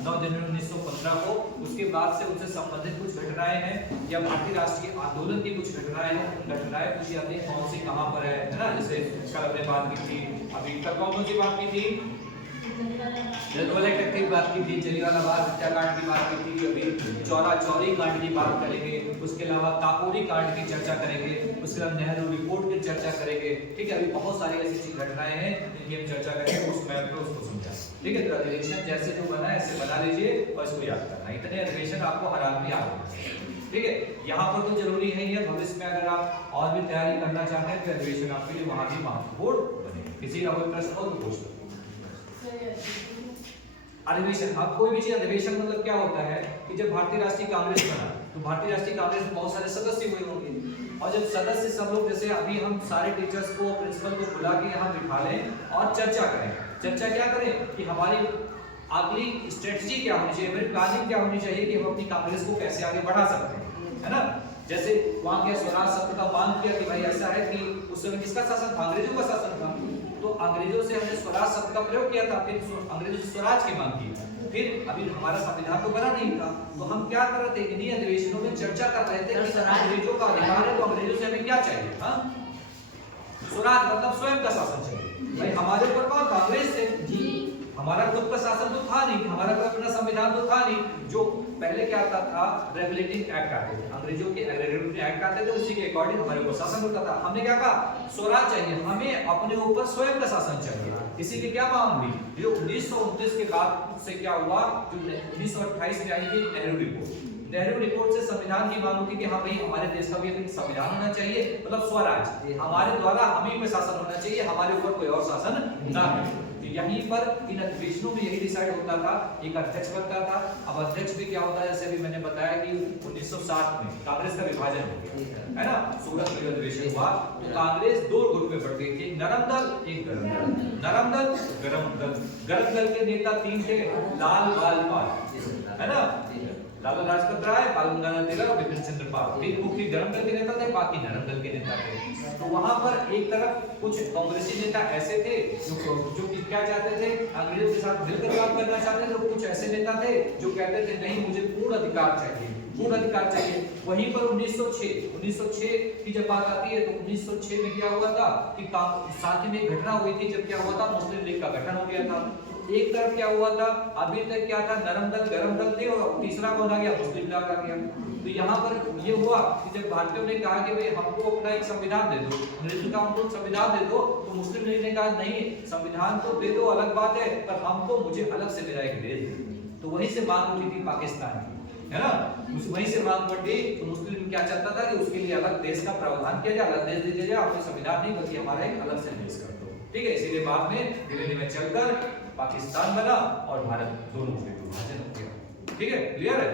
9 जनवरी 1915 को। उसके बाद से उससे संबंधित कुछ घटनाएं हैं या भारतीय राष्ट्रीय आंदोलन की कुछ घटनाएं हैं, उन घटनाएं पूछी जाती है कौन सी कहां पर है ना। जैसे कल हमने बात की थी, अभी तक कौन सी बात की थी, जनरल की बात की थी, जलियांवाला बाग हत्याकांड की बात की थी, अभी चौरी कांड की बात करेंगे, उसके अलावा काकोरी कांड की चर्चा करेंगे, उसके बाद नेहरू रिपोर्ट की चर्चा करेंगे। ठीक है, अभी बहुत सारी ऐसी घटनाएं हैं जिनकी हम चर्चा करेंगे, उस मैप में उसको समझा। ठीक है, तो अधिवेशन जैसे जो बना है ऐसे बना लीजिए और इसको याद करना। इतने अधिवेशन आपको हर आदमी याद होना। ठीक है, यहाँ पर तो जरूरी है ही है, भविष्य में अगर आप और भी तैयारी करना चाहते हैं तो अधिवेशन आपके लिए वहां भी महत्वपूर्ण बने। किसी का कोई प्रश्न हो तो पूछ लो। अधिवेशन, अब कोई भी चीज अधिवेशन मतलब क्या होता है कि जब भारतीय राष्ट्रीय कांग्रेस बना तो भारतीय राष्ट्रीय कांग्रेस में बहुत सारे सदस्य हुए होंगे, और जब सदस्य सब लोग, जैसे अभी हम सारे टीचर्स को, प्रिंसिपल को बुला के यहाँ बिठा लें और चर्चा करें। चर्चा क्या करें कि हमारी अगली स्ट्रेटजी क्या होनी चाहिए, हमारी प्लानिंग क्या होनी चाहिए कि हम अपनी कांग्रेस को कैसे आगे बढ़ा सकते हैं, है ना। जैसे वहां के स्वराज शब्द का मांग किया कि भाई ऐसा है कि उस समय किसका शासन था, अंग्रेजों का शासन था, तो अंग्रेजों से हमने स्वराज शब्द का प्रयोग किया था, फिर अंग्रेजों से स्वराज की मांग की। फिर अभी हमारा संविधान तो बना नहीं था, तो हम क्या कर रहे थे, इन्हीं अधिवेशनों में चर्चा कर रहे थे कि अंग्रेजों का अधिकार है तो अंग्रेजों से हमें क्या चाहिए। हाँ, स्वराज मतलब स्वयं का शासन चाहिए। भाई हमारे ऊपर कौन था, अंग्रेज थे जी, हमारा खुद का शासन तो था नहीं, हमारा कोई अपना संविधान तो था नहीं। जो पहले क्या आता था, रेगुलेटिंग एक्ट आते थे, अंग्रेजों के रेगुलेटिंग एक्ट आते थे, उसी के अकॉर्डिंग हमारे ऊपर शासन होता था। हमने क्या कहा, स्वराज चाहिए, हमें अपने ऊपर स्वयं का शासन चाहिए। इसीलिए क्या मांग हुई, जो 1929 के बाद से क्या हुआ, जो 1928 में आई थी नेहरू रिपोर्ट। नेहरू रिपोर्ट से संविधान की मांग होती कि हाँ भाई हमारे देश का भी एक संविधान होना चाहिए, मतलब स्वराज, हमारे द्वारा हम ही पे शासन होना चाहिए, हमारे ऊपर कोई और शासन ना हो। यहीं पर इन अधिवेशनों में यही डिसाइड होता था, एक अध्यक्ष बनता था। अब अध्यक्ष भी क्या होता है, जैसे अभी मैंने बताया कि 1960 में कांग्रेस का विभाजन हो गया, है ना, सूरत में अधिवेशन हुआ तो कांग्रेस दो गुट में बढ़ गई थी, नरम दल, एक गरम दल। नरम दल, गरम दल, गरम दल के नेता तीन थे, लाल बाल पाल, है ना, लाला लाजपत राय, बाल गंगाधर तिलक, बिपिन चंद्र पाल। तीन मुख्य गरम दल के नेता थे, बाकी नरम दल के नेता थे। तो वहां पर एक तरफ कुछ कांग्रेसी नेता ऐसे थे जो कि क्या चाहते थे, अंग्रेजों के साथ मिलकर काम करना चाहते थे, तो कुछ ऐसे नेता थे जो कहते थे नहीं, मुझे पूर्ण अधिकार चाहिए, पूर्ण अधिकार चाहिए। वहीं पर 1906 की जब बात आती है तो 1906 में क्या हुआ था कि साथ ही में एक घटना हुई थी, जब क्या हुआ था, मुस्लिम लीग का गठन हो गया था। एक तरफ क्या हुआ था, अभी तक क्या था, नरम दल गरम दल थे, और तीसरा कौन आ गया, मुस्लिम लीग आ गया। तो यहाँ पर ये हुआ कि जब भारतीयों ने कहा कि भाई हमको अपना एक संविधान दे दो, अंग्रेजों का हमको संविधान दे दो, तो मुस्लिम लीग ने कहा नहीं, संविधान तो दे दो अलग बात है, पर हमको, मुझे अलग से मेरा एक देश दे। तो वहीं से मांग उठी थी पाकिस्तान की, है ना, वहीं से मांग उठी। तो मुस्लिम क्या चाहता था कि उसके लिए अलग देश का प्रावधान किया जाए, अलग देश दे दिया जाए, अपने संविधान नहीं बल्कि हमारा एक अलग से देश कर दो। ठीक है, इसीलिए बाद में धीरे धीरे चलकर पाकिस्तान बना और भारत, दोनों के विभाजन हो गया। ठीक है, क्लियर है।